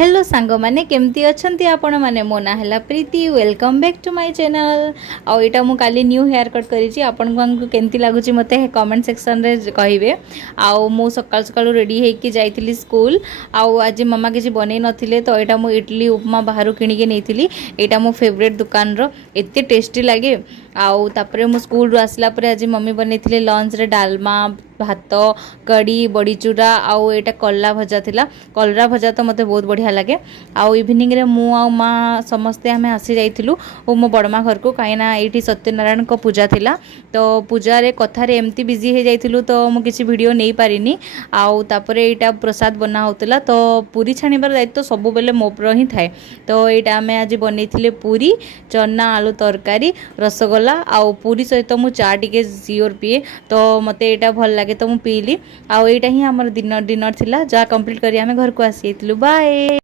Hello सांग मैंने केमती अच्छी आपण मैंने मो ना है Preeti welcome back to my channel. आउ यहाँ मुझे काली न्यू हेयर कट करी आपण केमती लगुच मत कमेंट सेक्शन रे कहे। आउ मु सकाल सकाल रेडी होगी जाइली स्कूल। आउ आज मामा किसी बन नथिले तो यहाँ मुझे इडली उपमा बाहर किଣିके नहीं। यहाँ मो फेवरेट दुकान रो एते टेस्टी लगे। आउ तापरे मु स्कूल आसला परे आज मम्मी बनई लंच रे डालमा भात कड़ी बड़ी चूरा आउ एटा कल्ला भजा थिला। कलरा भजा तो मते बहुत बढ़िया लगे। आउ इवनिंग रे मु आ माँ समस्ते आमे आसी जाइथिलु ओ मो बड़मा घर को कहीं ये सत्यनारायण को पूजा थिला। तो पूजा रे कथारे एमती बिजी हो जाइथिलु तो मु किसी वीडियो नहीं पारिनी। आउ तापरे एटा प्रसाद बना होतला तो पूरी छाणीबार दायित्व सब बेले मोर ही थाए। तो यहाँ आमे आज बनई पूरी चना आलू तरकारी रसगोला आउ पूरी सहित मु चा टिके सियोर पिए तो मते यहाँ भल लगे तो मु पीली। आउ यहाँ ही आमर डिनर थिला जहाँ कंप्लीट करी आमे घर को आसी बाय।